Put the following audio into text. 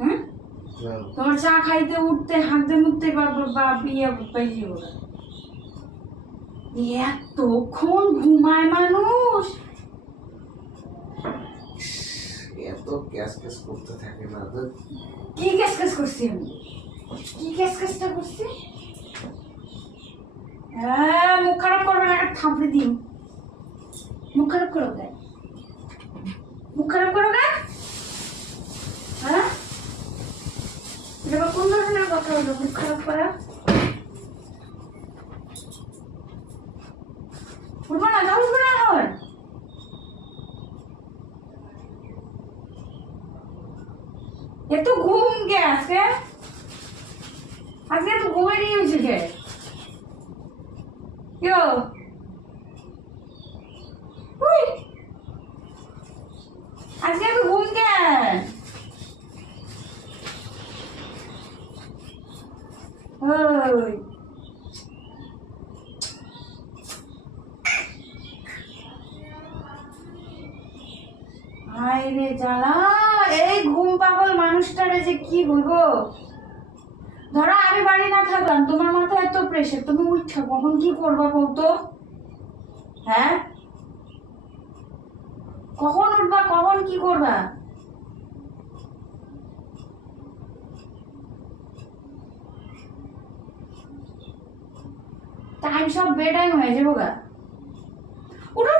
হ্যাঁ তোমার চা খাইতে উঠতে হাঁটতে মুখতে এতক্ষণ ঘুমায় মানুষ, এত ক্যাশ ক্যাশ করতে থাকে না তো। কি ক্যাশ ক্যাশ করছি আমি? কি ক্যাশ ক্যাশটা করছি? হ্যাঁ, মুখ খারাপ করবে না, একটা থাপড়ে দিন। মুখ খারাপ করো কে? মুখ খারাপ করো কে? হ্যাঁ, এটা কোন ধরনের কথা হলো মুখ খারাপ করা? উঠবো না, যাও, উঠবো না এখন। এত ঘুম কে আজকে? আজকে তো ঘুমে নিয়ে হয়েছে কে? কেউ আজকে তো ঘুম কেন? ওই হায় রে জ্বালা, এই ঘুম পাগল মানুষটারে যে কি বলবো। ধরো আমি বাড়ি না থাকলাম, তোমার মাথায় এত প্রেশার, তুমি উঠছো কখন কি করবা বলতো? হ্যাঁ, কখন উঠবা, কখন কি করবা? টাইম সব বে টাইম হয়ে যাবো গা। উঠো